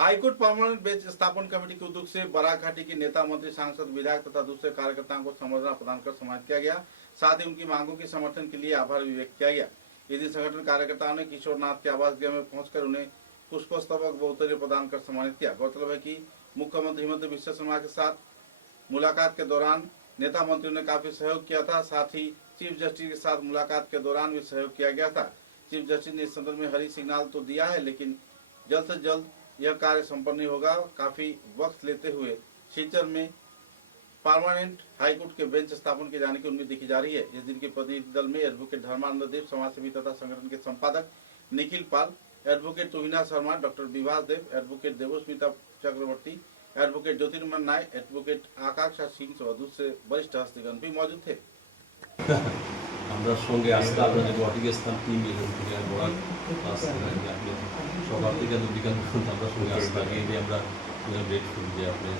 High court permanent bench स्थापन committee के उद्योग से बराघाटी के नेता, मंत्री, सांसद, विधायक तथा दूसरे कार्यकर्ताओं को संबर्धना प्रदान कर सम्मानित किया गया। साथ ही उनकी मांगों के समर्थन के लिए आभार भी व्यक्त किया गया। इस दिन संगठन कार्यकर्ताओं ने किशोरनाथ के आवास गृह में पहुंचकर उन्हें पुष्पस्तबक व उत्तरीय प्रदान कर सम्मानित किया। गौरतलब है कि मुख्यमंत्री हिमंत बिश्व शर्मा के साथ मुलाकात के दौरान नेता मंत्रियों ने काफी सहयोग किया था। साथ ही चीफ जस्टिस के साथ मुलाकात के दौरान भी सहयोग किया गया था। चीफ जस्टिस ने इस संदर्भ में हरी सिग्नल तो दिया है, लेकिन जल्द से जल्द यह कार्य संपन्न नहीं होगा। काफी वक्त लेते हुए शिलचर में परमानेंट हाईकोर्ट के बेंच स्थापन किए जाने की उम्मीद देखी जा रही है। इस दिन के प्रतिनिधि दल में एडवोकेट धर्मानंद देव, समाजसेवी तथा संगठन के संपादक निखिल पाल, एडवोकेट तुहिना शर्मा, डॉक्टर विभास देव, एडवोकेट देवस्मिता चक्रवर्ती, एडवोकेट ज्योतिर्मय नाय, एडवोकेट आकांक्षा सिंह व दूसरे वरिष्ठ हस्तीगण भी मौजूद थे। আমরা সঙ্গে আসতে আমরা যে গুয়াহাটি গেছিলাম 3 মিলিয়ন থেকে বড় ক্লাস আপনি সকাল থেকে বিকাল পর্যন্ত আমরা সঙ্গে আসতে গিয়ে আমরা গ্রেটফুল যে আপনি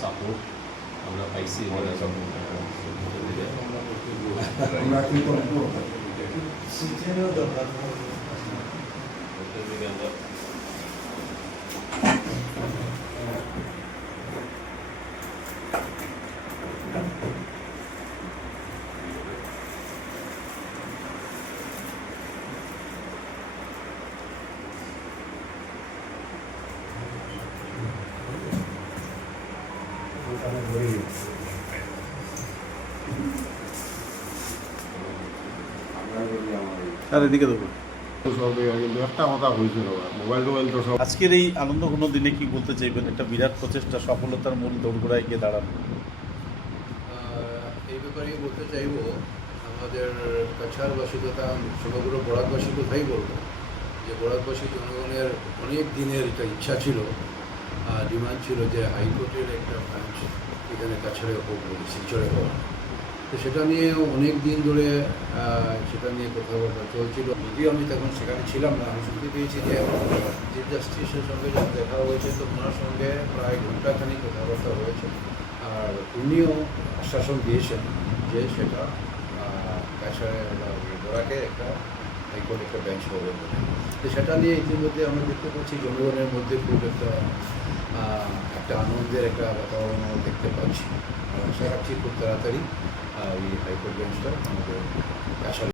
সাপোর্ট আমরা পাইছি এদিকে দেখুন, একটা কথা হয়েছিল মোবাইল টোবাইল তো সব। আজকের এই আনন্দঘন দিনে কি বলতে চাইবেন? একটা বিরাট প্রচেষ্টা সফলতার মূল দোরগোড়ায় গিয়ে দাঁড়ানো। এই ব্যাপারে বলতে চাইব আমাদের কাছাড়বাসী তথা সমগ্র বরাকবাসী কোথায় বলবো যে বরাকবাসী জনগণের অনেক দিনের একটা ইচ্ছা ছিল, ডিমান্ড ছিল যে হাইকোর্টের একটা ব্রাঞ্চ এখানে কাছাড়ে হোক, শিলচরে হোক। তো সেটা নিয়ে অনেক দিন ধরে সেটা নিয়ে কথাবার্তা চলছিল। যদিও আমি তখন সেখানে ছিলাম না, আমি শুনতে পেয়েছি যে চিফ জাস্টিসের সঙ্গে যখন দেখা হয়েছে তো ওনার সঙ্গে প্রায় ঘণ্টাখানিক কথাবার্তা হয়েছে। আর উনিও আশ্বাসন দিয়েছেন যে সেটা কাছাড়ে বরাকে একটা হাইকোর্ট একটা বেঞ্চ হবে বলে। তো সেটা নিয়ে ইতিমধ্যে আমরা দেখতে পাচ্ছি জনগণের মধ্যে খুব একটা আনন্দের একটা বাতাবরণ আমরা দেখতে পাচ্ছি। আশা রাখছি খুব তাড়াতাড়ি এই হাইকোর্ট বেঞ্চটা আমাদের কাছাড়ে